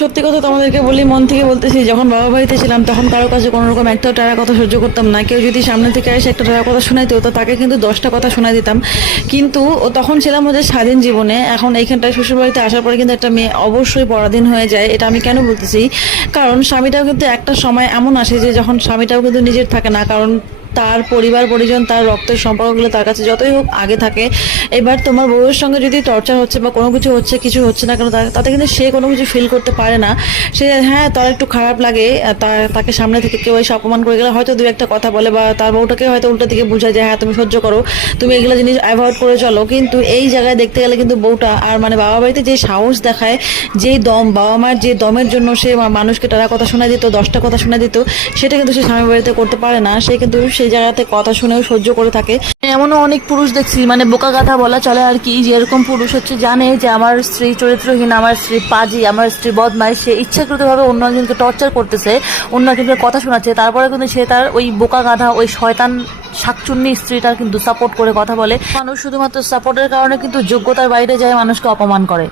সত্যি কথা তোমাদেরকে বলি মন থেকে বলতেছি, যখন বাবা বাড়িতে ছিলাম তখন কারও কাছে কোনো রকম একটা টাকা কথা সহ্য করতাম না। কেউ যদি সামনে থেকে এসে একটা টাকা কথা শোনাইতো, তো তাকে কিন্তু দশটা কথা শোনাই দিতাম। কিন্তু ও তখন ছিলাম ওদের স্বাধীন জীবনে, এখন এইখানটায় শ্বশুরবাড়িতে আসার পরে কিন্তু একটা মেয়ে অবশ্যই পরাধীন হয়ে যায়, এটা আমি কেন বলতেছি? কারণ স্বামীটাও কিন্তু একটা সময় এমন আসে যে, যখন স্বামীটাও কিন্তু নিজের থাকে না, কারণ তার পরিবার, পরিজন, তার রক্তের সম্পর্কগুলো তার কাছে যতই হোক আগে থাকে। এবার তোমার বউয়ের সঙ্গে যদি টর্চার হচ্ছে বা কোনো কিছু হচ্ছে কিছু হচ্ছে না কেন তাতে কিন্তু সে কোনো কিছু ফিল করতে পারে না। সে হ্যাঁ তার একটু খারাপ লাগে তার, তাকে সামনে থেকে কেউ এসে অপমান করে গেলে হয়তো দু একটা কথা বলে বা তার বউটাকে হয়তো উল্টো দিকে বোঝায় যে হ্যাঁ তুমি সহ্য করো, তুমি এগুলো জিনিস অ্যাভয়েড করে চলো। কিন্তু এই জায়গায় দেখতে গেলে কিন্তু বউটা আর মানে বাবা বাড়িতে যে সাহস দেখায়, যেই দম, বাবা মার যে দমের জন্য সে মানুষকে টাকা কথা শোনা দিত, দশটা কথা শোনা দিত, সেটা কিন্তু সে স্বামী বাড়িতে করতে পারে না। সে কিন্তু সেই জায়গাতে কথা শুনেও সহ্য করে থাকে। এমনও অনেক পুরুষ দেখছি মানে বোকা গাথা বলা চলে আর কি, যে এরকম পুরুষ হচ্ছে, জানে যে আমার স্ত্রী চরিত্রহীন, আমার স্ত্রী পাজি, আমার স্ত্রী বদমাই সে ইচ্ছাকৃতভাবে অন্য একজনকে টর্চার করতেছে, অন্য একজনকে কথা শোনাচ্ছে, তারপরে কিন্তু সে তার ওই বোকা গাধা, ওই শয়তান শাকচুন্নি স্ত্রীটার কিন্তু সাপোর্ট করে কথা বলে। মানুষ শুধুমাত্র সাপোর্টের কারণে কিন্তু যোগ্যতার বাইরে যায়, মানুষকে অপমান করে।